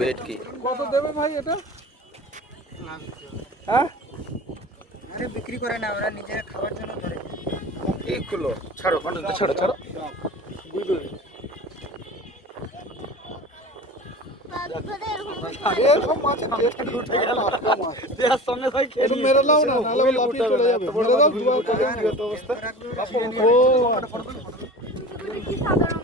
ভেটকি কত দেবে ভাই এটা? হ্যাঁ, আরে বিক্রি করে না, ওরা নিজের খাবার জন্য ধরে। এইগুলো ছাড়ো ছাড়ো ছাড়ো বুঝলো এরকম মাছের টেস্ট উঠে গেল। দেয়ার সঙ্গে ভাই একটু মেরে নাও না, নাহলে লাফিয়ে চলে যাবে। মেরে দাও, দুবার করে অবস্থা। ও কি সাধারণ